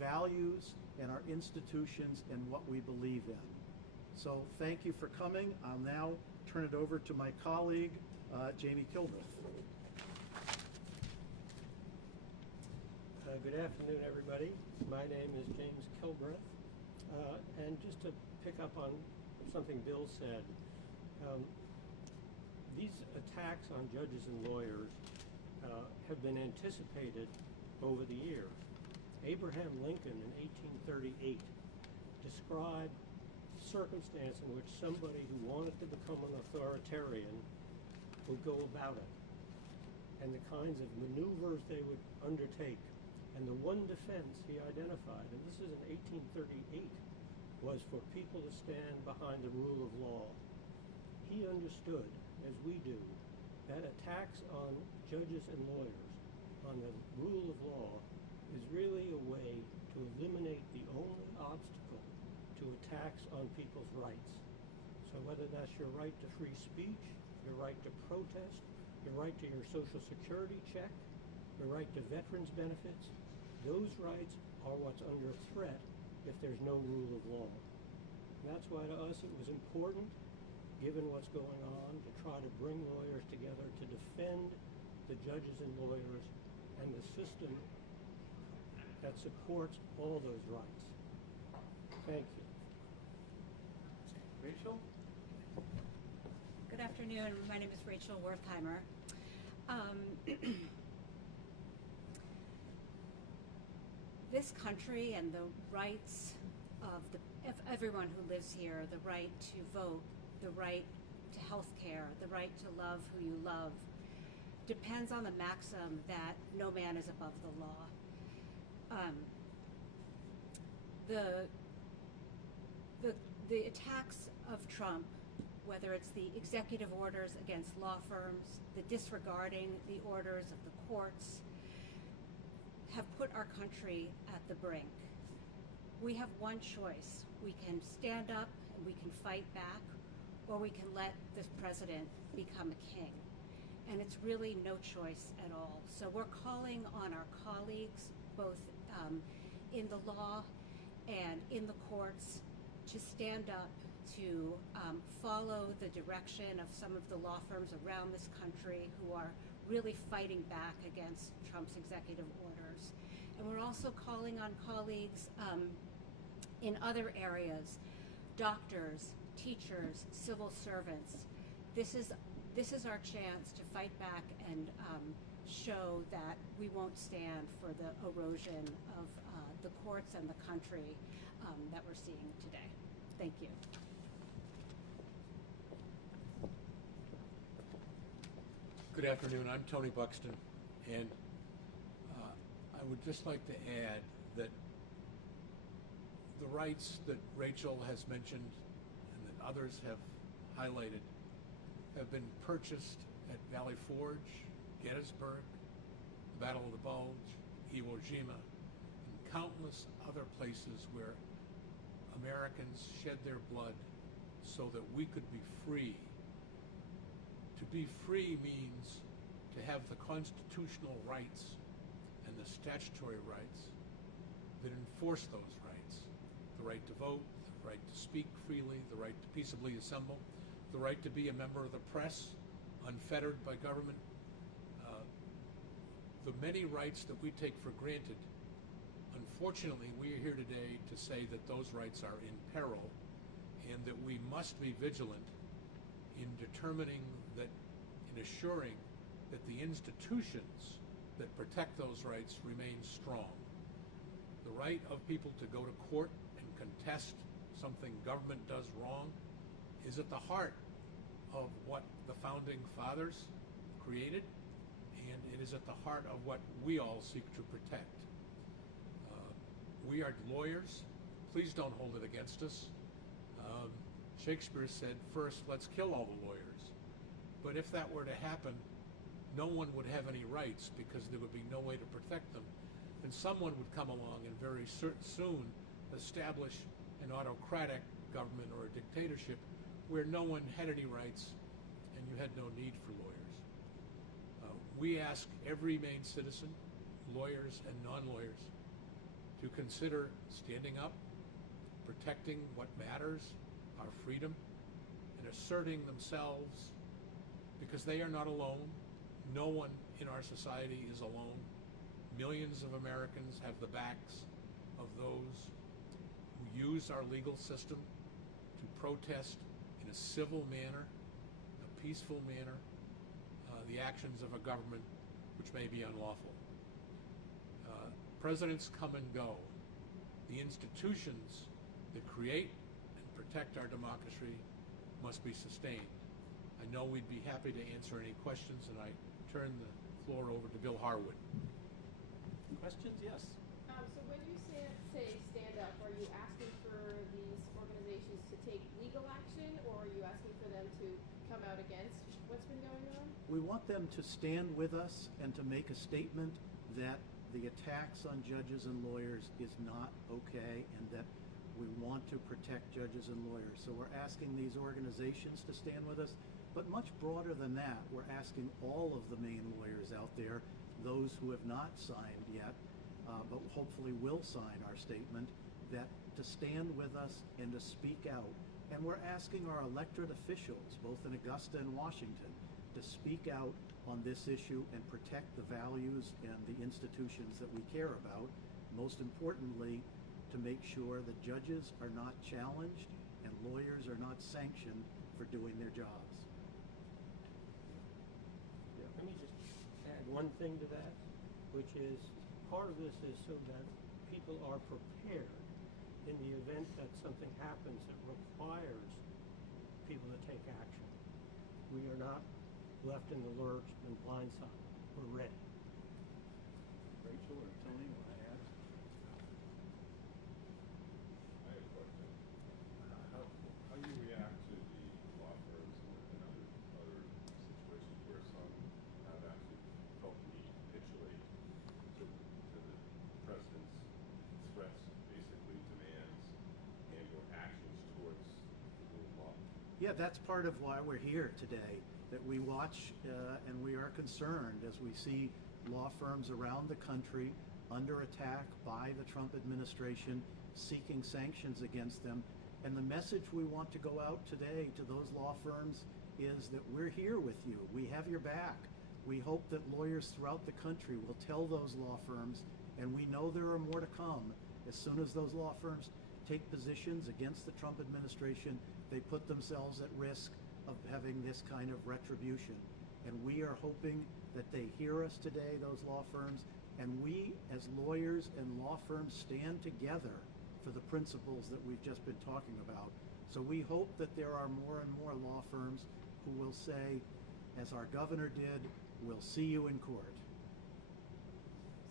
values and our institutions and what we believe in. So thank you for coming. I'll now turn it over to my colleague, Jamie Kilbreth. Good afternoon, everybody. My name is James Kilbreth. And just to pick up on something Bill said, these attacks on judges and lawyers have been anticipated over the years. Abraham Lincoln in 1838 described circumstance in which somebody who wanted to become an authoritarian would go about it, and the kinds of maneuvers they would undertake. And the one defense he identified, and this is in 1838, was for people to stand behind the rule of law. He understood, as we do, that attacks on judges and lawyers, on the rule of law, is really a way to eliminate the only obstacle to attacks on people's rights. So whether that's your right to free speech, your right to protest, your right to your Social Security check, your right to veterans benefits, those rights are what's under threat if there's no rule of law. And that's why to us it was important, given what's going on, to try to bring lawyers together to defend the judges and lawyers and the system that supports all those rights. Thank you. Rachel? Good afternoon. My name is Rachel Wertheimer. This country and the rights of everyone who lives here, the right to vote, the right to health care, the right to love who you love, depends on the maxim that no man is above the law. The attacks of Trump, whether it's the executive orders against law firms, the disregarding the orders of the courts, have put our country at the brink. We have one choice. We can stand up and we can fight back, or we can let this president become a king. And it's really no choice at all. So we're calling on our colleagues, both in the law and in the courts, to stand up, to follow the direction of some of the law firms around this country who are really fighting back against Trump's executive orders. And we're also calling on colleagues in other areas, doctors, teachers, civil servants. This is our chance to fight back and show that we won't stand for the erosion of the courts and the country that we're seeing today. Thank you. Good afternoon. I'm Tony Buxton, and I would just like to add that the rights that Rachel has mentioned and that others have highlighted have been purchased at Valley Forge, Gettysburg, the Battle of the Bulge, Iwo Jima, and countless other places where Americans shed their blood so that we could be free. To be free means to have the constitutional rights and the statutory rights that enforce those rights. The right to vote, the right to speak freely, the right to peaceably assemble, the right to be a member of the press, unfettered by government. The many rights that we take for granted, unfortunately, we are here today to say that those rights are in peril and that we must be vigilant in determining that, in assuring that the institutions that protect those rights remain strong. The right of people to go to court and contest something government does wrong is at the heart of what the founding fathers created, and it is at the heart of what we all seek to protect. We are lawyers. Please don't hold it against us. Shakespeare said, first, let's kill all the lawyers. But if that were to happen, no one would have any rights because there would be no way to protect them. And someone would come along and very soon establish an autocratic government or a dictatorship where no one had any rights and you had no need for lawyers. We ask every Maine citizen, lawyers and non-lawyers, to consider standing up, protecting what matters, our freedom, and asserting themselves, because they are not alone. No one in our society is alone. Millions of Americans have the backs of those who use our legal system to protest in a civil manner, a peaceful manner, the actions of a government which may be unlawful. Presidents come and go. The institutions that create and protect our democracy must be sustained. I know we'd be happy to answer any questions, and I turn the floor over to Bill Harwood. Questions? Yes. So when you say stand up, are you asking for these organizations to take legal action, or are you asking for them to come out against what's been going on? We want them to stand with us and to make a statement that the attacks on judges and lawyers is not okay, and that we want to protect judges and lawyers. So we're asking these organizations to stand with us, but much broader than that, we're asking all of the Maine lawyers out there, those who have not signed yet, but hopefully will sign our statement, that to stand with us and to speak out. And we're asking our elected officials, both in Augusta and Washington, to speak out on this issue and protect the values and the institutions that we care about. Most importantly, to make sure that judges are not challenged and lawyers are not sanctioned for doing their jobs. Let me just add one thing to that, which is part of this is so that people are prepared in the event that something happens that requires people to take action. We are not left in the lurch and blindsided. We're ready. Rachel or Tony, want to add? I have a question. How do you react to the law firms and other situations where some have actually felt the need to capitulate to the president's threats, basically demands, and or actions towards the rule of law? Yeah, that's part of why we're here today, that we watch and we are concerned as we see law firms around the country under attack by the Trump administration, seeking sanctions against them. And the message we want to go out today to those law firms is that we're here with you. We have your back. We hope that lawyers throughout the country will tell those law firms, and we know there are more to come. As soon as those law firms take positions against the Trump administration, they put themselves at risk of having this kind of retribution. And we are hoping that they hear us today, those law firms, and we as lawyers and law firms stand together for the principles that we've just been talking about. So we hope that there are more and more law firms who will say, as our governor did, we'll see you in court.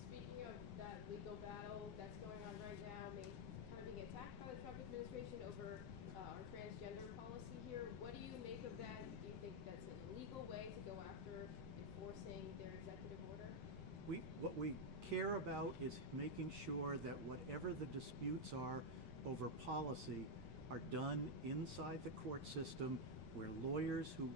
Speaking of that legal battle that's going on right now, kind of being attacked by the Trump administration over our transgender policy here, what do you make of that? Do you think that's an illegal way to go after enforcing their executive order? What we care about is making sure that whatever the disputes are over policy are done inside the court system, where lawyers who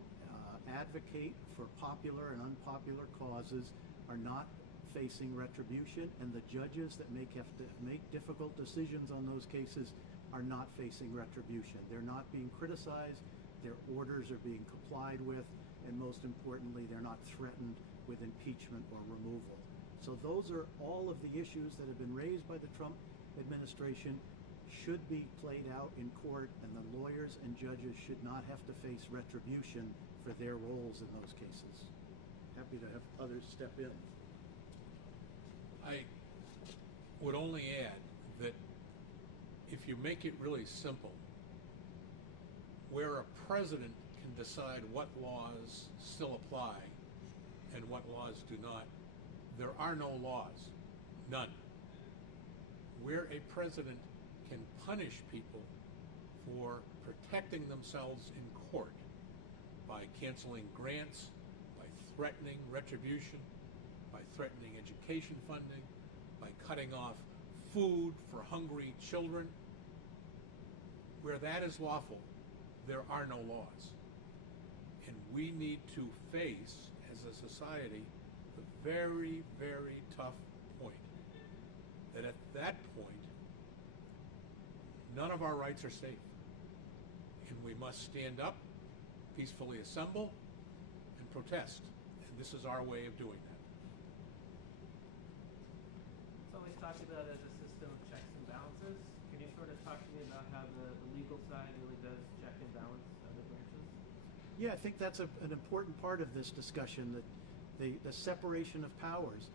advocate for popular and unpopular causes are not facing retribution, and the judges that have to make difficult decisions on those cases are not facing retribution. They're not being criticized, their orders are being complied with, and most importantly, they're not threatened with impeachment or removal. So those are all of the issues that have been raised by the Trump administration should be played out in court, and the lawyers and judges should not have to face retribution for their roles in those cases. Happy to have others step in. I would only add that if you make it really simple, where a president can decide what laws still apply and what laws do not, there are no laws, none. Where a president can punish people for protecting themselves in court by canceling grants, by threatening retribution, by threatening education funding, by cutting off food for hungry children, where that is lawful, there are no laws. And we need to face, as a society, the very, very tough point that at that point, none of our rights are safe. And we must stand up, peacefully assemble, and protest. And this is our way of doing that. It's always talked about as a system of checks and balances. Can you sort of talk to me about how the legal side really does check and balance other branches? Yeah, I think that's an important part of this discussion, that the separation of powers.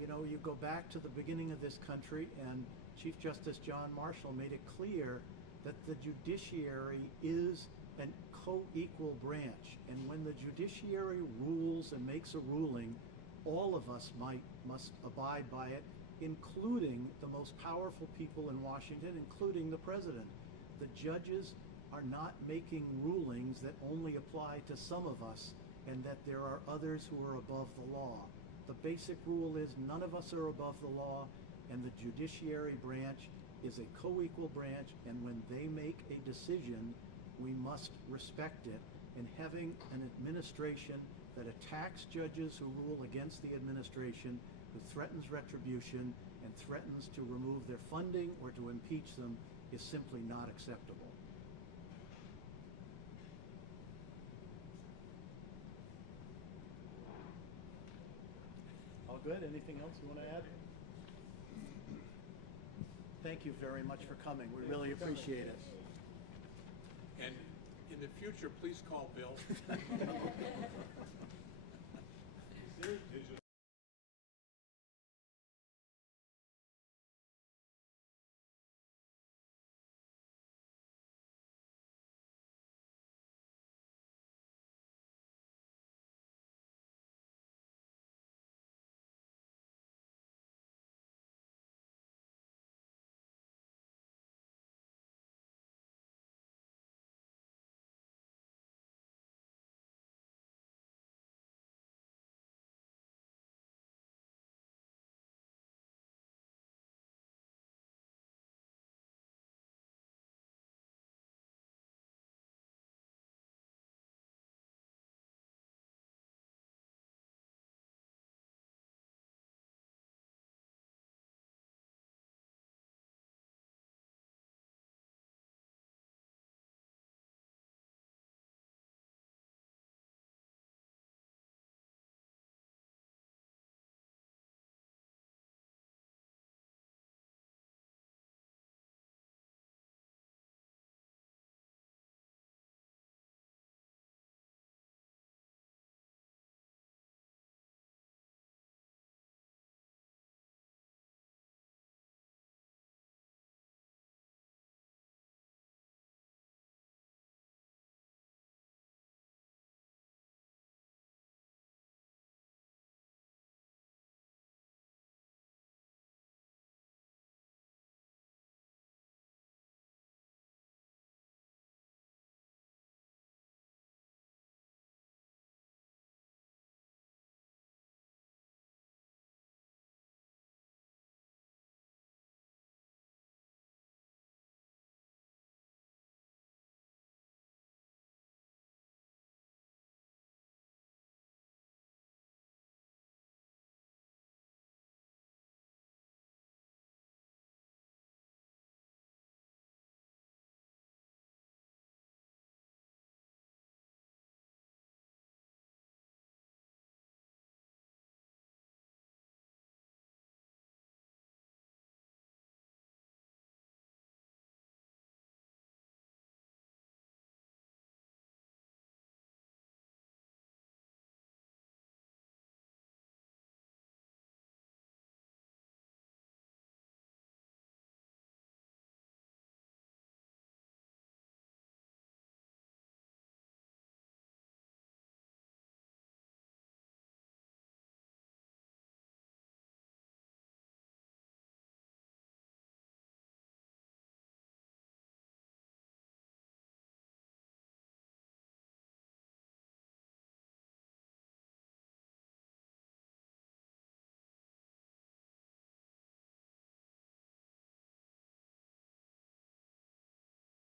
You know, you go back to the beginning of this country, and Chief Justice John Marshall made it clear that the judiciary is an co-equal branch, and when the judiciary rules and makes a ruling, all of us must abide by it, including the most powerful people in Washington, including the president. The judges are not making rulings that only apply to some of us, and that there are others who are above the law. The basic rule is none of us are above the law, and the judiciary branch is a co-equal branch, and when they make a decision, we must respect it. And having an administration that attacks judges who rule against the administration, who threatens retribution and threatens to remove their funding or to impeach them, is simply not acceptable. All good? Anything else you want to add? Thank you very much for coming. We really appreciate it. And in the future, please call Bill. Is there a digital